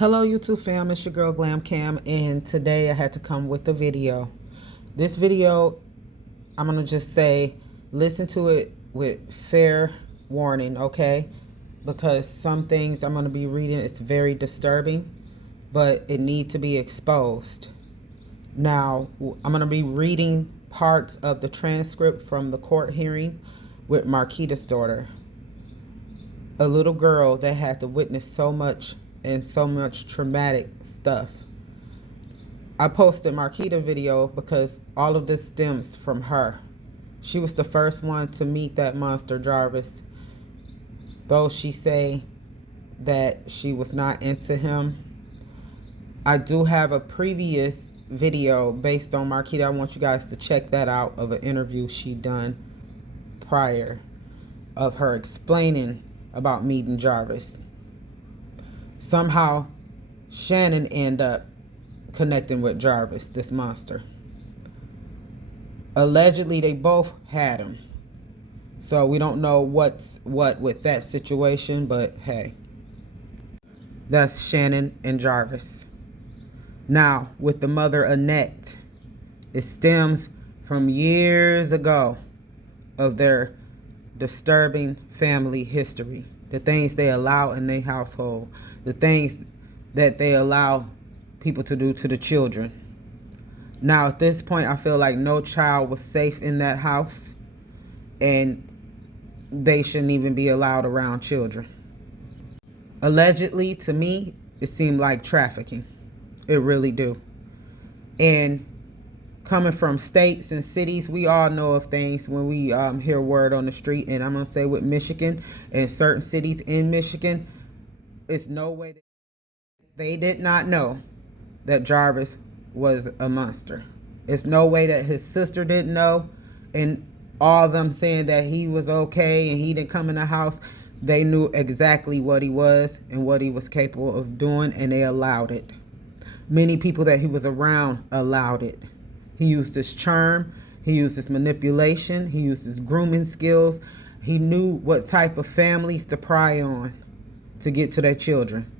Hello YouTube fam, it's your girl Glam Cam, and today I had to come with a video. This video, I'm gonna just say, listen to it with fair warning, okay? Because some things I'm gonna be reading, it's very disturbing, but it needs to be exposed. Now, I'm gonna be reading parts of the transcript from the court hearing with Marquita's daughter, a little girl that had to witness so much and so much traumatic stuff. I posted Marquita's video because all of this stems from her. She was the first one to meet that monster Jarvis. Though she say that she was not into him, I do have a previous video based on Marquita. I want you guys to check that out, of an interview she done prior, of her explaining about meeting Jarvis. Somehow Shannon ended up connecting with Jarvis, this monster. Allegedly they both had him, so we don't know what's what with that situation, but hey, that's Shannon and Jarvis. Now with the mother Annette, it stems from years ago of their disturbing family history, the things they allow in their household, the things that they allow people to do to the children. Now at this point, I feel like no child was safe in that house, and they shouldn't even be allowed around children. Allegedly, to me, it seemed like trafficking. It really do. And coming from states and cities, we all know of things when we hear word on the street. And I'm going to say with Michigan and certain cities in Michigan, it's no way that they did not know that Jarvis was a monster. It's no way that his sister didn't know. And all of them saying that he was okay and he didn't come in the house. They knew exactly what he was and what he was capable of doing, and they allowed it. Many people that he was around allowed it. He used his charm, he used his manipulation, he used his grooming skills. He knew what type of families to pry on to get to their children.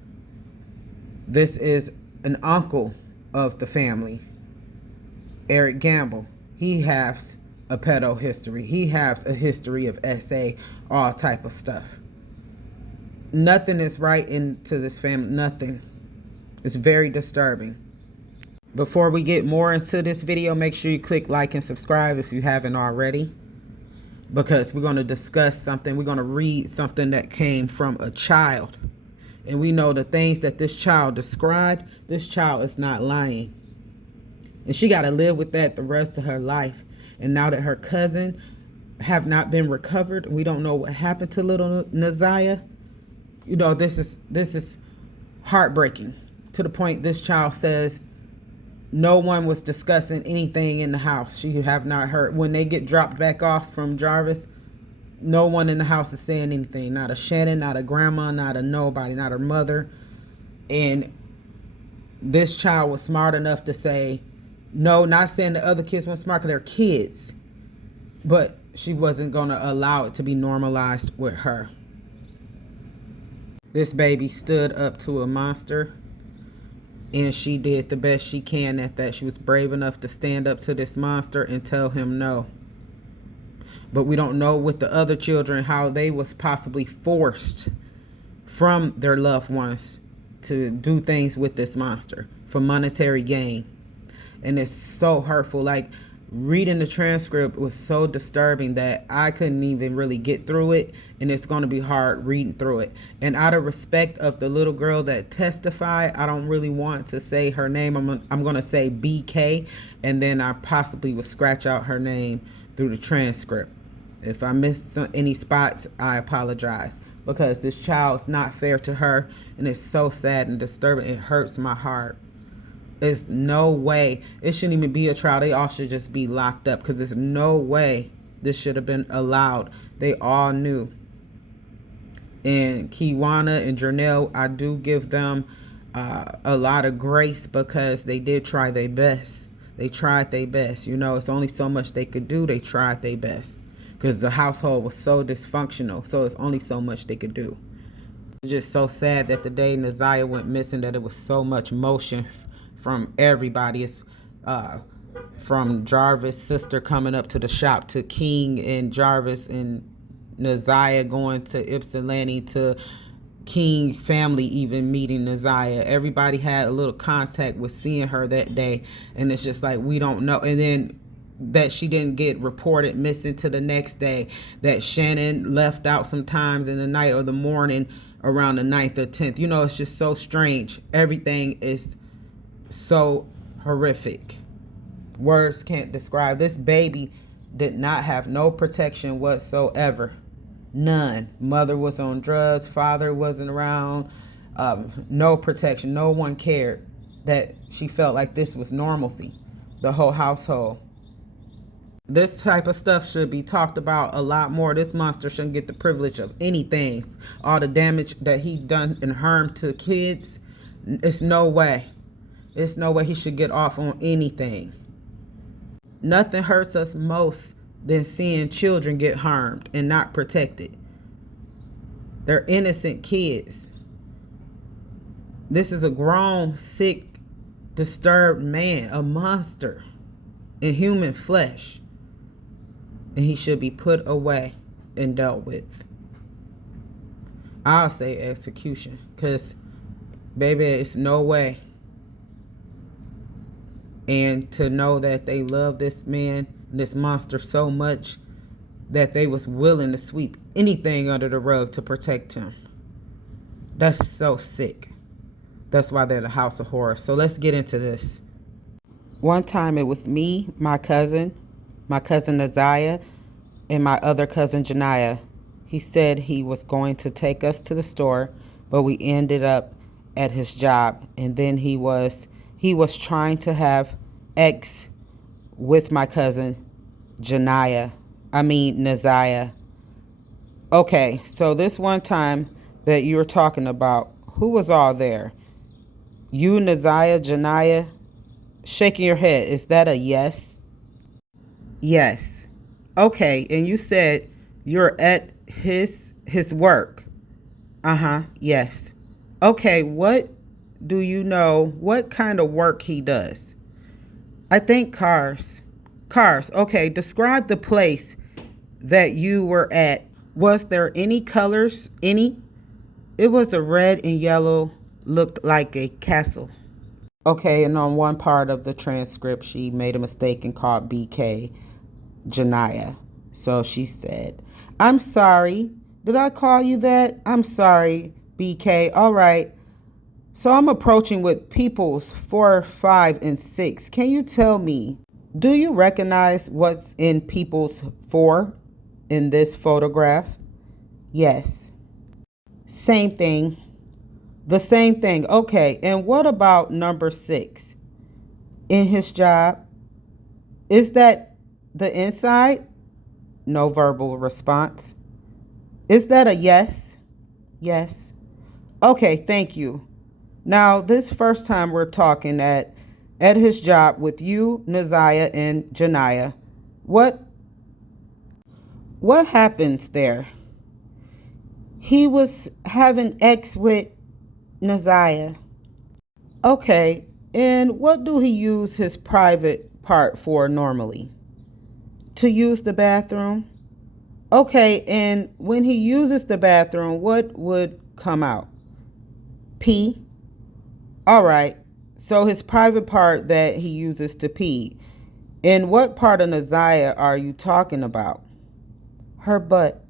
This is an uncle of the family, Eric Gamble. He has a pedo history. He has a history of SA, all type of stuff. Nothing is right into this family, nothing. It's very disturbing. Before we get more into this video, make sure you click like and subscribe if you haven't already, because we're going to discuss something. We're going to read something that came from a child. And we know the things that this child described, this child is not lying. And she got to live with that the rest of her life. And now that her cousin have not been recovered, we don't know what happened to little ZIYAH. You know, this is heartbreaking, to the point this child says no one was discussing anything in the house. She have not heard. When they get dropped back off from Jarvis, no one in the house is saying anything. Not a Shannon, not a grandma, not a nobody, not her mother. And this child was smart enough to say, no, not saying the other kids weren't smart because they're kids, but she wasn't going to allow it to be normalized with her. This baby stood up to a monster, and she did the best she can at that. She was brave enough to stand up to this monster and tell him no. But we don't know with the other children how they was possibly forced from their loved ones to do things with this monster for monetary gain. And it's so hurtful. Like, reading the transcript was so disturbing that I couldn't even really get through it, and it's going to be hard reading through it. And out of respect of the little girl that testified, I don't really want to say her name. I'm going to say BK, and then I possibly will scratch out her name through the transcript. If I missed any spots, I apologize, because this child's not fair to her, and it's so sad and disturbing. It hurts my heart. There's no way. It shouldn't even be a trial. They all should just be locked up, because there's no way this should have been allowed. They all knew. And Kiwana and Janelle, I do give them a lot of grace, because they did try their best. They tried their best. You know, it's only so much they could do. They tried their best, because the household was so dysfunctional. So it's only so much they could do. It's just so sad that the day Naziah went missing, that it was so much motion from everybody. It's from Jarvis' sister coming up to the shop, to King and Jarvis and Naziah going to Ypsilanti, to King family even meeting Naziah. Everybody had a little contact with seeing her that day, and it's just like, we don't know. And then that she didn't get reported missing to the next day, that Shannon left out sometimes in the night or the morning around the 9th or 10th. You know, it's just so strange. Everything is so horrific. Words can't describe. This baby did not have no protection whatsoever. None. Mother was on drugs. Father wasn't around. No protection. No one cared. That she felt like this was normalcy. The whole household. This type of stuff should be talked about a lot more. This monster shouldn't get the privilege of anything. All the damage that he done and harm to kids, it's no way. It's no way he should get off on anything. Nothing hurts us most than seeing children get harmed and not protected. They're innocent kids. This is a grown, sick, disturbed man, a monster in human flesh. And he should be put away and dealt with. I'll say execution, because, baby, it's no way. And to know that they love this man, this monster, so much that they was willing to sweep anything under the rug to protect him. That's so sick. That's why they're the house of horror. So let's get into this. One time it was me, my cousin Naziah, and my other cousin Janiah. He said he was going to take us to the store, but we ended up at his job. And then he was trying to have X with my cousin Naziah. Okay, so this one time that you were talking about, who was all there? You, Naziah, Janiah? Shaking your head. Is that a yes? Yes. Okay, and you said you're at his work. Yes. Okay, what do you know, what kind of work he does? I think cars. Okay, describe the place that you were at. Was there any colors? Any? It was a red and yellow, looked like a castle. Okay, and on one part of the transcript, she made a mistake and called BK Janiah. So she said, I'm sorry. Did I call you that? I'm sorry, BK. All right. So I'm approaching with peoples 4, 5, and 6. Can you tell me, do you recognize what's in peoples 4 in this photograph? Yes. Same thing. The same thing. Okay. And what about number 6 in his job? Is that the inside? No verbal response. Is that a yes? Yes. Okay, thank you. Now, this first time we're talking at his job with you, Naziah, and Janiah, what happens there? He was having X with Naziah. Okay, and what do he use his private part for normally? To use the bathroom? Okay, and when he uses the bathroom, what would come out? Pee? All right, so his private part that he uses to pee. And what part of Naziah are you talking about? Her butt.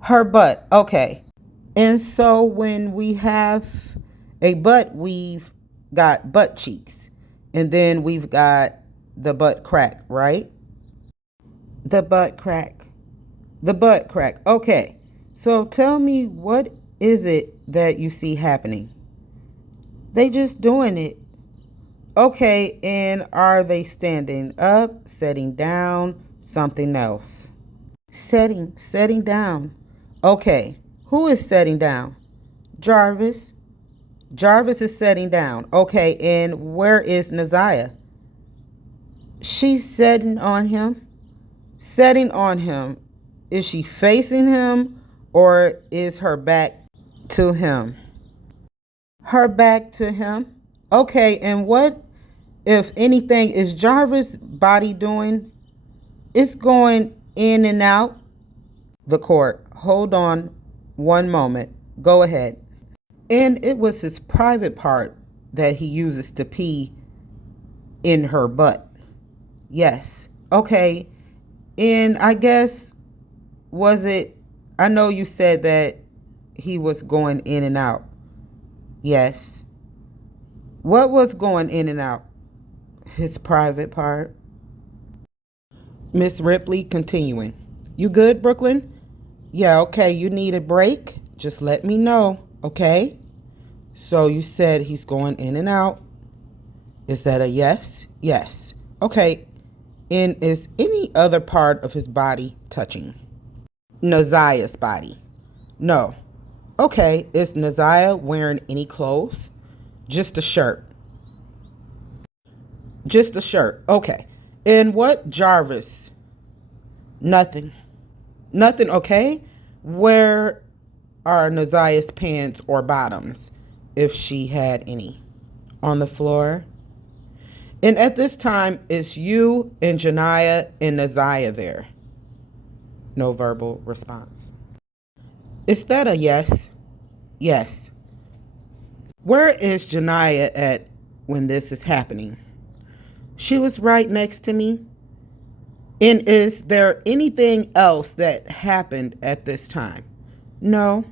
Her butt, okay. And so when we have a butt, we've got butt cheeks. And then we've got the butt crack, right? The butt crack. The butt crack. Okay. So tell me, what is it that you see happening? They just doing it. Okay. And are they standing up, sitting down, something else? Setting down. Okay. Who is sitting down? Jarvis. Jarvis is sitting down. Okay. And where is Naziah? She's sitting on him. Sitting on him. Is she facing him or is her back to him? Her back to him. Okay, and what, if anything, is Jarvis' body doing? It's going in and out. The court. Hold on one moment. Go ahead. And it was his private part that he uses to pee in her butt. Yes. Okay. And I guess, was it, I know you said that he was going in and out. Yes. What was going in and out? His private part. Miss Ripley continuing. You good, Brooklyn? Yeah, okay. You need a break? Just let me know, okay? So you said he's going in and out. Is that a yes? Yes. Okay. And is any other part of his body touching? Naziah's body. No. Okay. Is Naziah wearing any clothes? Just a shirt. Just a shirt. Okay. And what Jarvis? Nothing. Nothing, okay? Where are Naziah's pants or bottoms, if she had any? On the floor. And at this time, it's you and Janiyah and Naziah there. No verbal response. Is that a yes? Yes. Where is Janiyah at when this is happening? She was right next to me. And is there anything else that happened at this time? No.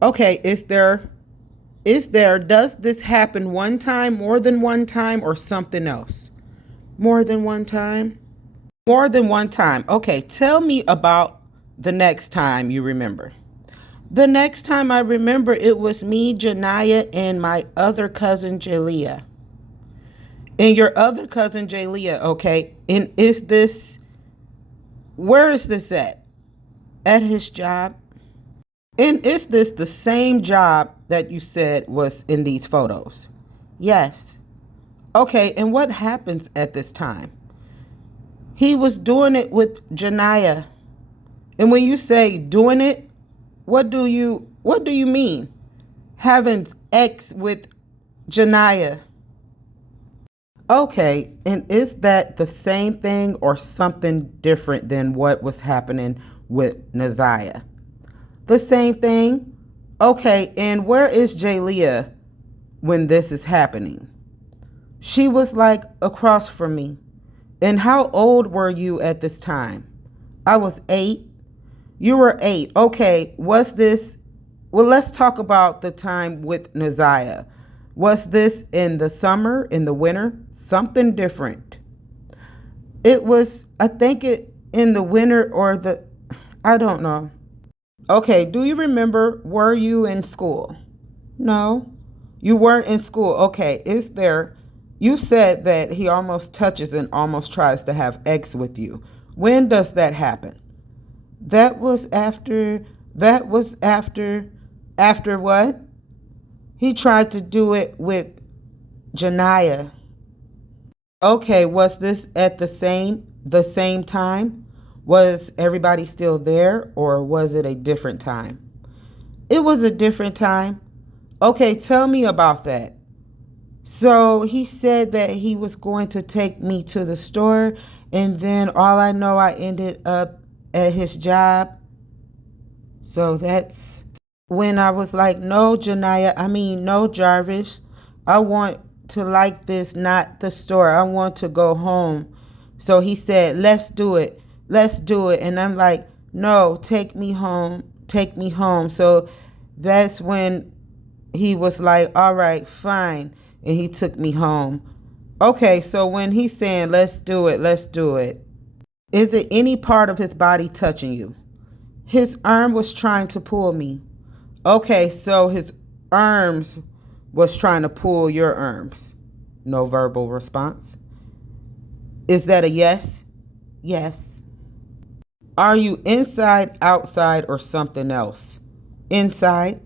Okay, does this happen one time, more than one time, or something else? More than one time? More than one time. Okay, tell me about the next time you remember. The next time I remember, it was me, Janiyah, and my other cousin, Jaliyah. And your other cousin, Jaliyah, okay? And where is this at? At his job? And is this the same job that you said was in these photos? Yes. Okay, and what happens at this time? He was doing it with Janiyah. And when you say doing it, what do you mean? Having sex with Janiyah. Okay, and is that the same thing or something different than what was happening with Naziah? The same thing? Okay, and where is Jaliyah when this is happening? She was like across from me. And how old were you at this time? I was 8. You were 8. Okay, let's talk about the time with Naziah. Was this in the summer, in the winter? Something different. It was, I think it in the winter I don't know. Okay, do you remember, were you in school? No, you weren't in school. Okay, you said that he almost touches and almost tries to have sex with you. When does that happen? That was after what? He tried to do it with Janiyah. Okay, was this at the same time? Was everybody still there, or was it a different time? It was a different time. Okay, tell me about that. So he said that he was going to take me to the store, and then all I know, I ended up at his job. So that's when I was like, no, no, Jarvis, I want to like this, not the store. I want to go home. So he said, let's do it. And I'm like, no, take me home. So that's when he was like, all right, fine. And he took me home. Okay, so when he's saying, let's do it. Is it any part of his body touching you? His arm was trying to pull me. Okay, so his arms was trying to pull your arms. No verbal response. Is that a yes? Yes. Are you inside, outside, or something else? Inside?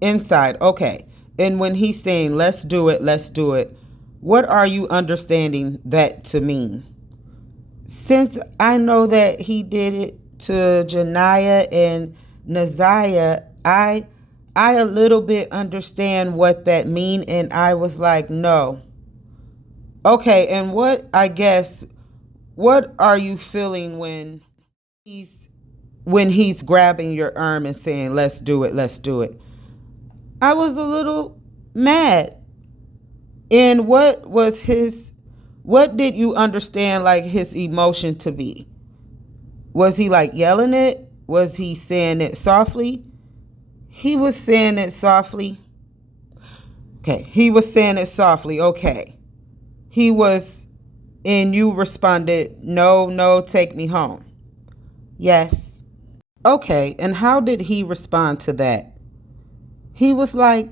Inside, okay. And when he's saying, let's do it, what are you understanding that to mean? Since I know that he did it to Janiyah and Naziah, I a little bit understand what that mean, and I was like, no. Okay, and what are you feeling he's grabbing your arm and saying, let's do it, let's do it? I was a little mad. And what did you understand like his emotion to be? Was he like yelling it? Was he saying it softly? He was saying it softly. Okay, he was saying it softly. Okay. He was, and you responded, no, no, take me home. Yes. Okay, and how did he respond to that? He was like,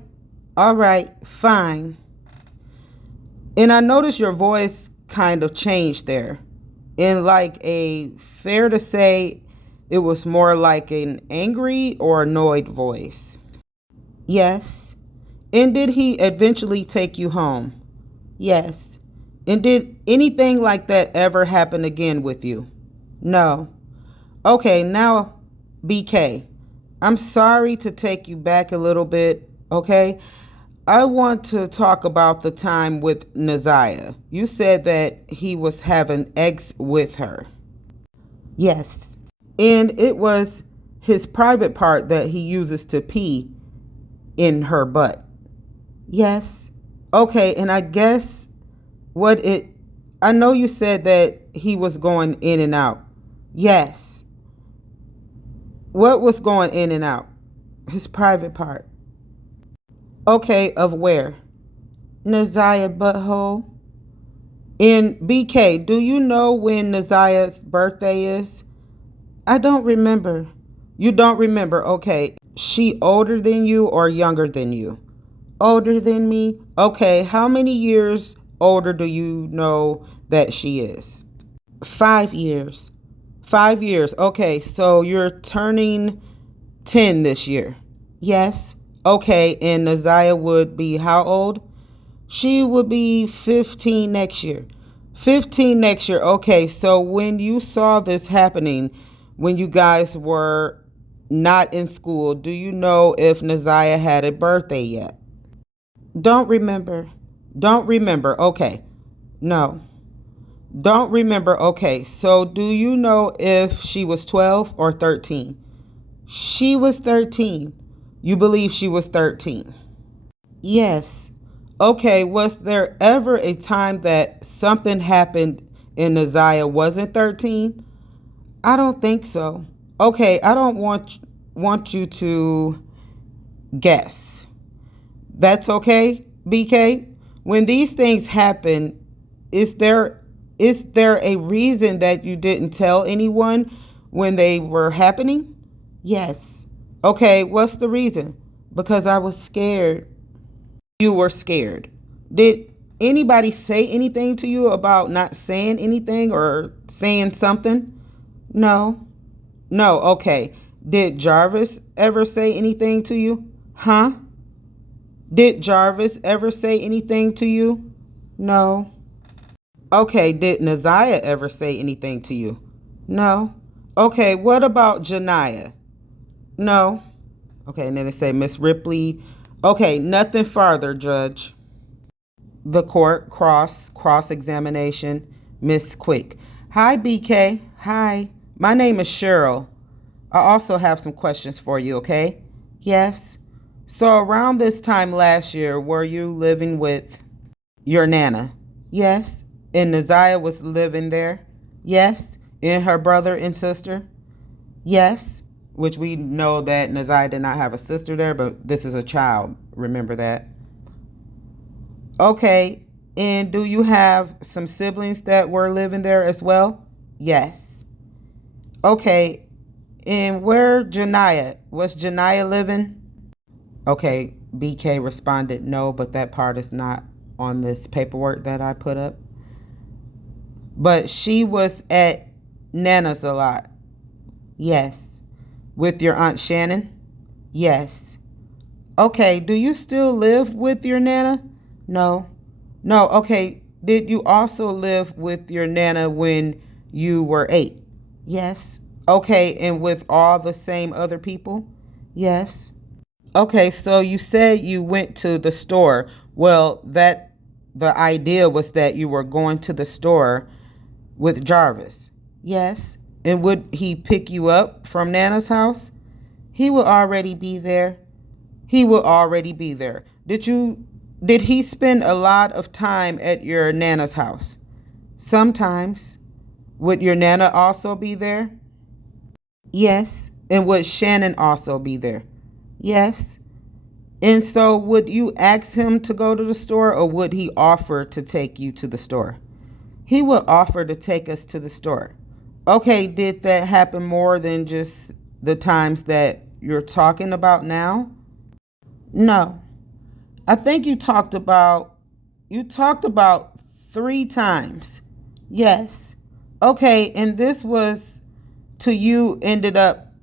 all right, fine. And I noticed your voice kind of changed there. In like fair to say, it was more like an angry or annoyed voice. Yes. And did he eventually take you home? Yes. And did anything like that ever happen again with you? No. Okay, now, BK, I'm sorry to take you back a little bit, okay? I want to talk about the time with Naziah. You said that he was having sex with her. Yes. And it was his private part that he uses to pee in her butt. Yes. Okay, and I guess I know you said that he was going in and out. Yes. What was going in and out? His private part. Okay, of where? Naziah butthole. And BK, do you know when Naziah's birthday is? I don't remember. You don't remember. Okay. She older than you or younger than you? Older than me. Okay. How many years older do you know that she is? 5 years. 5 years. Okay. So you're turning 10 this year. Yes. Okay. And Naziah would be how old? She would be 15 next year. 15 next year. Okay. So when you saw this happening, when you guys were not in school, do you know if Naziah had a birthday yet? Don't remember. Don't remember. Okay. No. Don't remember. Okay. So do you know if she was 12 or 13? She was 13. You believe she was 13? Yes. Okay. Was there ever a time that something happened and Naziah wasn't 13? I don't think so. Okay, I don't want you to guess. That's okay, BK? When these things happen, is there a reason that you didn't tell anyone when they were happening? Yes. Okay, what's the reason? Because I was scared. You were scared. Did anybody say anything to you about not saying anything or saying something? No. No, okay. Did Jarvis ever say anything to you? Huh? Did Jarvis ever say anything to you? No. Okay, did Naziah ever say anything to you? No. Okay, what about Janiah? No. Okay, and then they say Miss Ripley. Okay, nothing further, Judge. The court, cross-examination, Miss Quick. Hi, BK. Hi. My name is Cheryl. I also have some questions for you, okay? Yes. So around this time last year, were you living with your Nana? Yes. And Naziah was living there? Yes. And her brother and sister? Yes. Which we know that Naziah did not have a sister there, but this is a child. Remember that? Okay. And do you have some siblings that were living there as well? Yes. Okay. And where Janiah? Was Janiah living? Okay. BK responded no, but that part is not on this paperwork that I put up. But she was at Nana's a lot. Yes. With your Aunt Shannon? Yes. Okay. Do you still live with your Nana? No. No. Okay. Did you also live with your Nana when you were 8? Yes. Okay, and with all the same other people? Yes. Okay, so you said you went to the store. Well, that the idea was that you were going to the store with Jarvis. Yes. And would he pick you up from Nana's house? He will already be there. He will already be there. Did he spend a lot of time at your Nana's house? Sometimes. Would your Nana also be there? Yes. And would Shannon also be there? Yes. And so would you ask him to go to the store, or would he offer to take you to the store? He would offer to take us to the store. Okay, did that happen more than just the times that you're talking about now? No. I think you talked about 3 times. Yes. Okay, and this was to you ended up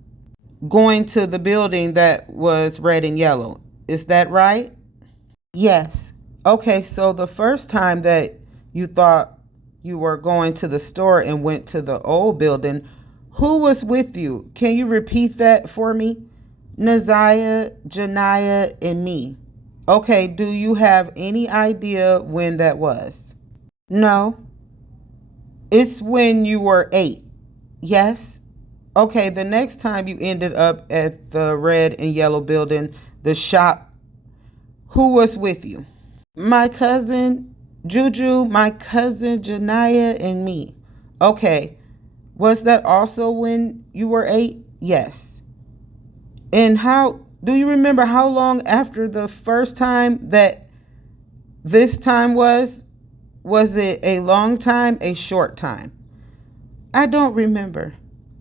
going to the building that was red and yellow. Is that right? Yes. Okay, so the first time that you thought you were going to the store and went to the old building, who was with you? Can you repeat that for me? Naziah, Janiyah, and me. Okay, do you have any idea when that was? No. It's when you were 8. Yes. Okay, the next time you ended up at the red and yellow building, the shop, who was with you? My cousin Juju, my cousin Janiyah, and me. Okay, was that also when you were 8? Yes. And how do you remember how long after the first time that this time was? Was it a long time, a short time? I don't remember.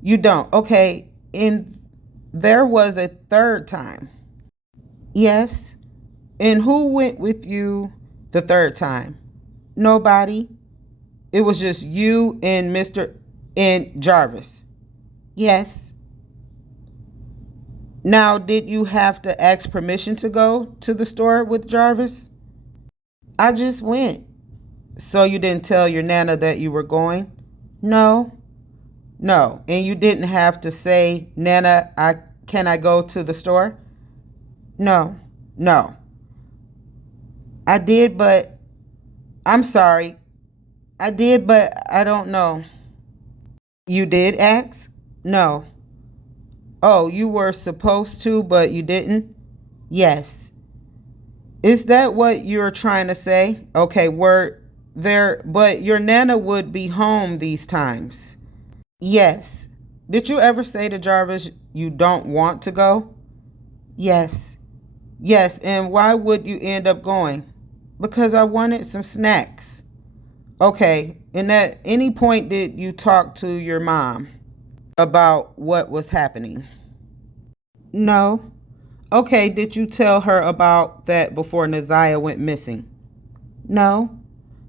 You don't? Okay. And there was a third time. Yes. And who went with you the third time? Nobody. It was just you and Mr. and Jarvis. Yes. Now, did you have to ask permission to go to the store with Jarvis? I just went. So you didn't tell your Nana that you were going? No. No. And you didn't have to say, Nana, can I go to the store? No. No. I did, but I'm sorry. I did, but I don't know. You did ask? No. Oh, you were supposed to, but you didn't? Yes. Is that what you're trying to say? Okay, we're there, but your Nana would be home these times. Yes. Did you ever say to Jarvis you don't want to go? Yes. Yes, and why would you end up going? Because I wanted some snacks. Okay, and at any point did you talk to your mom about what was happening? No. Okay, did you tell her about that before Naziah went missing? No.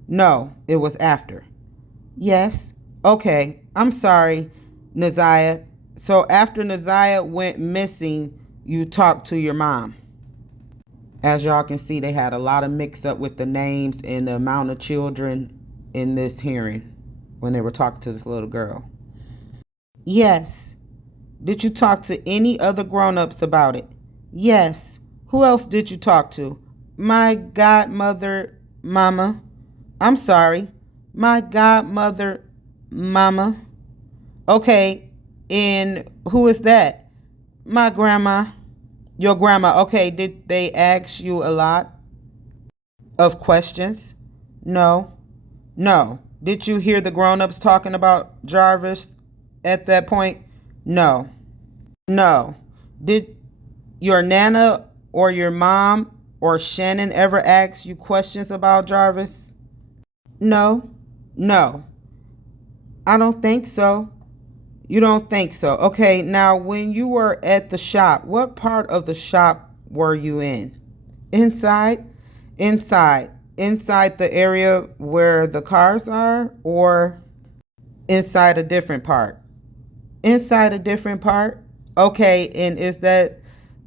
No, it was after. Yes. Okay, I'm sorry, Naziah. So after Naziah went missing, you talked to your mom. As y'all can see, they had a lot of mix up with the names and the amount of children in this hearing when they were talking to this little girl. Yes. Did you talk to any other grown-ups about it? Yes. Who else did you talk to? My godmother, Mama. I'm sorry. My godmother, Mama. Okay. And who is that? My grandma. Your grandma. Okay. Did they ask you a lot of questions? No. No. Did you hear the grown-ups talking about Jarvis at that point? No. No. Did your Nana or your mom or Shannon ever ask you questions about Jarvis? No. No. I don't think so. You don't think so? Okay, now when you were at the shop, what part of the shop were you in? Inside? Inside. Inside the area where the cars are, or inside a different part? Inside a different part? Okay, and is that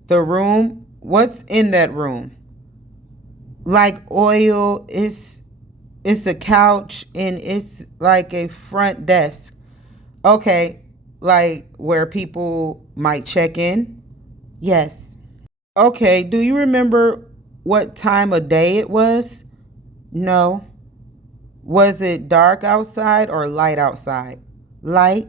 the room? What's in that room? Like oil, it's a couch and it's like a front desk. Okay, like where people might check in? Yes. Okay, do you remember what time of day it was? No. Was it dark outside or light outside? Light.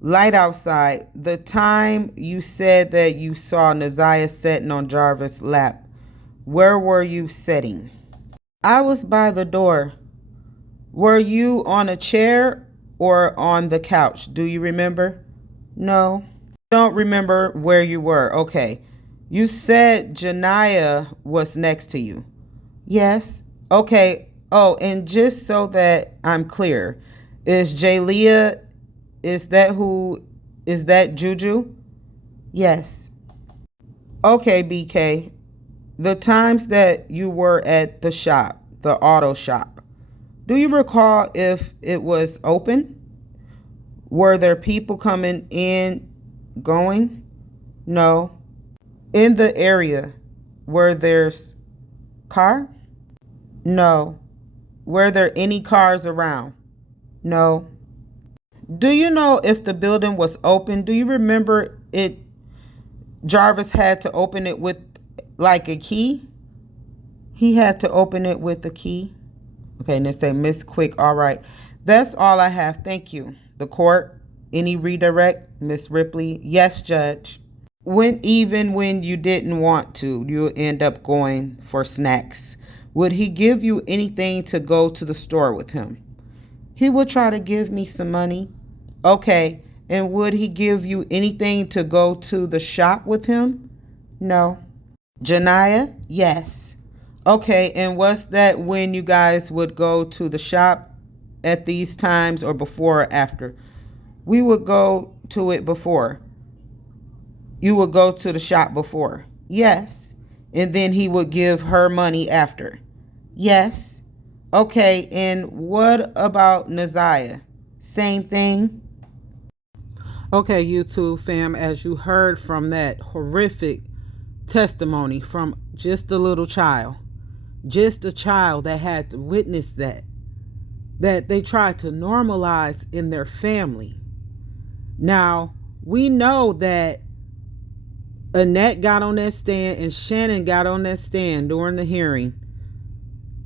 Light outside. The time you said that you saw Naziah sitting on Jarvis' lap, where were you sitting? I was by the door. Were you on a chair or on the couch? Do you remember? No. Don't remember where you were. Okay. You said Janiyah was next to you. Yes. Okay. Oh, and just so that I'm clear, is Jalea, is that Juju? Yes. Okay, BK. The times that you were at the shop, the auto shop, do you recall if it was open? Were there people coming in, going? No. In the area where there's car? No. Were there any cars around? No. Do you know if the building was open? Do you remember it? Jarvis had to open it with like a key? He had to open it with a key. Okay, and they say, Miss Quick, all right. That's all I have. Thank you. The court, any redirect? Miss Ripley, yes, Judge. Even when you didn't want to, you end up going for snacks. Would he give you anything to go to the store with him? He would try to give me some money. Okay, and would he give you anything to go to the shop with him? No. Janiyah, yes. Okay, and was that when you guys would go to the shop at these times or before or after? We would go to it before. You would go to the shop before? Yes. And then he would give her money after? Yes. Okay, and what about Naziah? Same thing? Okay, YouTube fam, as you heard from that horrific testimony from just a little child, just a child that had to witness that they tried to normalize in their family. Now, we know that Annette got on that stand and Shannon got on that stand during the hearing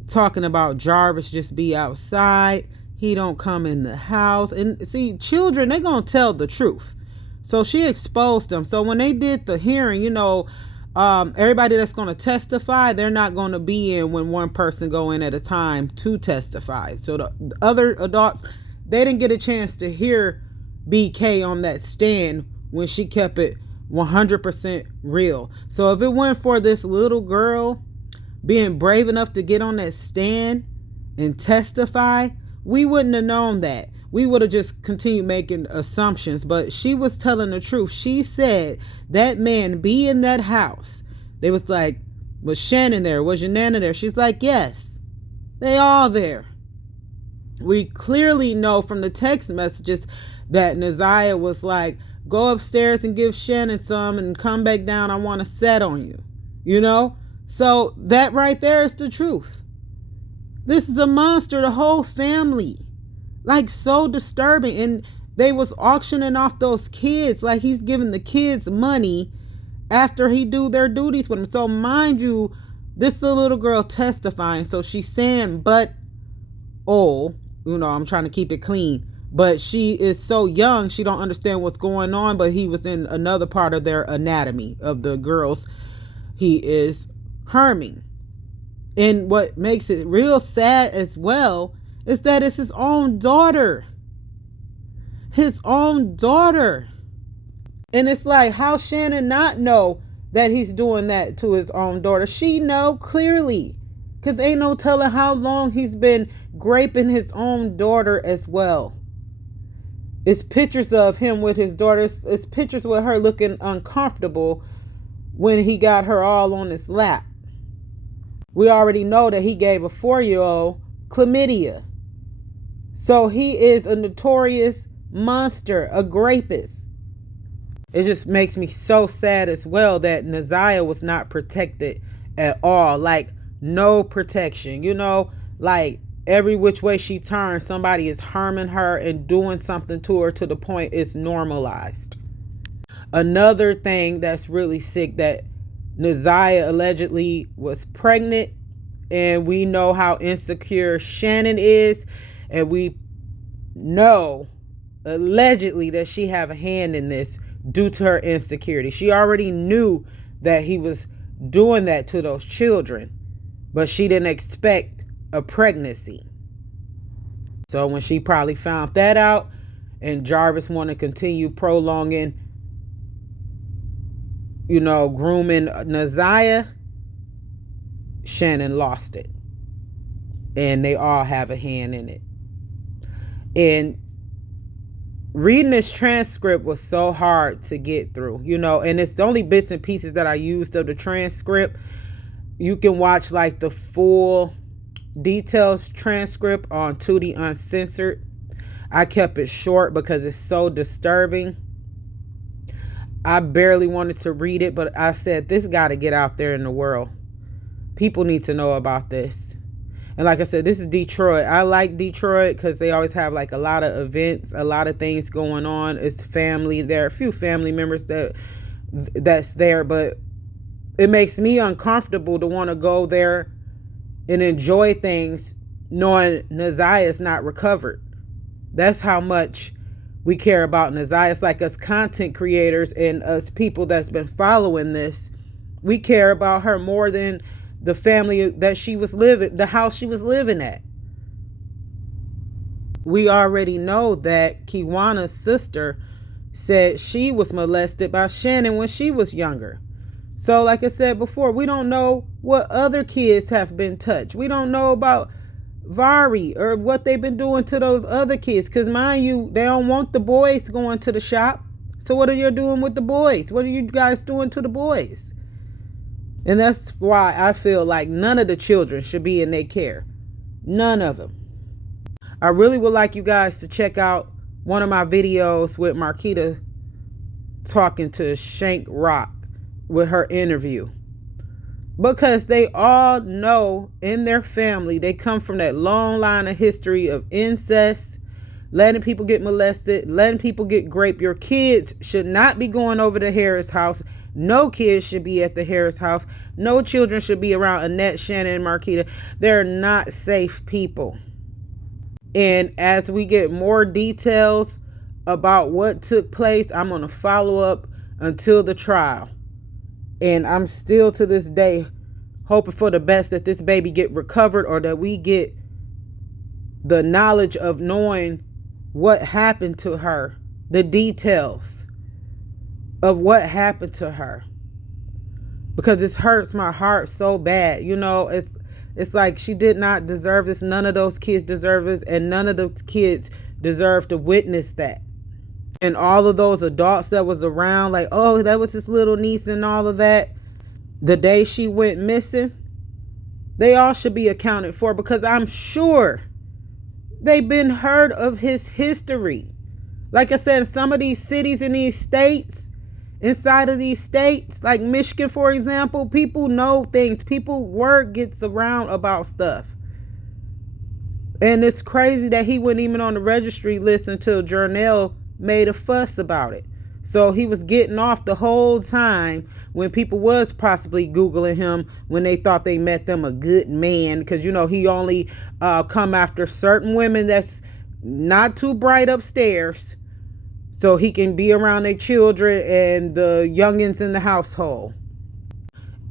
talking about Jarvis just be outside. He don't come in the house. And see, children, they're going to tell the truth. So she exposed them. So when they did the hearing, everybody that's going to testify, they're not going to be in when one person go in at a time to testify. So the other adults, they didn't get a chance to hear BK on that stand when she kept it 100% real. So if it weren't for this little girl being brave enough to get on that stand and testify, we wouldn't have known that. We would have just continued making assumptions, but she was telling the truth. She said that man be in that house. They was like, was Shannon there? Was your Nana there? She's like, yes, they all there. We clearly know from the text messages that Naziah was like, go upstairs and give Shannon some and come back down. I want to set on you, So that right there is the truth. This is a monster, the whole family. Like, so disturbing. And they was auctioning off those kids. Like, he's giving the kids money after he do their duties with them. So mind you, this is a little girl testifying. So she's saying, I'm trying to keep it clean. But she is so young, she don't understand what's going on. But he was in another part of their anatomy of the girls he is harming. And what makes it real sad as well is that it's his own daughter. His own daughter. And it's like, how Shannon not know that he's doing that to his own daughter? She know clearly. Because ain't no telling how long he's been graping his own daughter as well. It's pictures of him with his daughter. It's pictures with her looking uncomfortable when he got her all on his lap. We already know that he gave a 4-year-old chlamydia. So he is a notorious monster, a rapist. It just makes me so sad as well that Naziah was not protected at all. Like, no protection. Like, every which way she turns, somebody is harming her and doing something to her to the point it's normalized. Another thing that's really sick, that ZIYAH allegedly was pregnant, and we know how insecure Shannon is, and we know allegedly that she have a hand in this due to her insecurity. She already knew that he was doing that to those children, but she didn't expect a pregnancy. So when she probably found that out, and Jarvis want to continue prolonging, grooming ZIYAH, Shannon lost it. And they all have a hand in it. And reading this transcript was so hard to get through, and it's the only bits and pieces that I used of the transcript. You can watch like the full details transcript on Tutti Uncensored. I kept it short because it's so disturbing. I barely wanted to read it, but I said, this got to get out there in the world. People need to know about this. And like I said, this is Detroit. I like Detroit because they always have like a lot of events, a lot of things going on. It's family there, a few family members that's there, but it makes me uncomfortable to want to go there and enjoy things knowing ZIYAH is not recovered. That's how much we care about ZIYAH. It's like us content creators and us people that's been following this, we care about her more than the family that she was living, the house she was living at. We already know that Kiwana's sister said she was molested by Shannon when she was younger. So like I said before, we don't know what other kids have been touched. We don't know about Vari or what they've been doing to those other kids. Because mind you, they don't want the boys going to the shop. So what are you doing with the boys? What are you guys doing to the boys? And that's why I feel like none of the children should be in their care. None of them. I really would like you guys to check out one of my videos with Marquita talking to Shank Rock with her interview. Because they all know in their family, they come from that long line of history of incest, letting people get molested, letting people get raped. Your kids should not be going over to Harris' house. No kids should be at the Harris house. No children should be around Annette, Shannon, and Marquita. They're not safe people. And as we get more details about what took place, I'm going to follow up until the trial. And I'm still to this day hoping for the best that this baby get recovered, or that we get the knowledge of knowing what happened to her, the details of what happened to her, because this hurts my heart so bad. It's like she did not deserve this. None of those kids deserve this, and none of those kids deserve to witness that. And all of those adults that was around, like, oh, that was his little niece and all of that, the day she went missing, they all should be accounted for, because I'm sure they've been heard of his history. Like I said, some of these cities in these states, inside of these states, like Michigan, for example, people know things. Word gets around about stuff. And it's crazy that he wasn't even on the registry list until Journell made a fuss about it. So he was getting off the whole time when people was possibly Googling him when they thought they met them a good man. Because, he only come after certain women that's not too bright upstairs, so he can be around their children and the youngins in the household.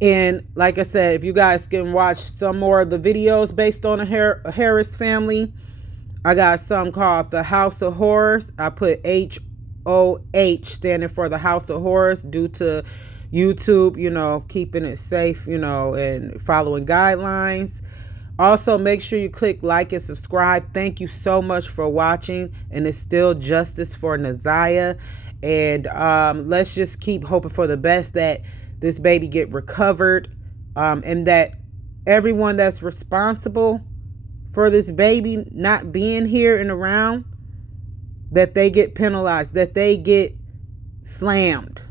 And like I said, if you guys can watch some more of the videos based on the Harris family, I got some called The House of Horrors. I put HOH standing for The House of Horrors due to YouTube, keeping it safe, and following guidelines. Also, make sure you click like and subscribe. Thank you so much for watching. And it's still justice for ZIYAH. And let's just keep hoping for the best that this baby get recovered. And that everyone that's responsible for this baby not being here and around, that they get penalized, that they get slammed.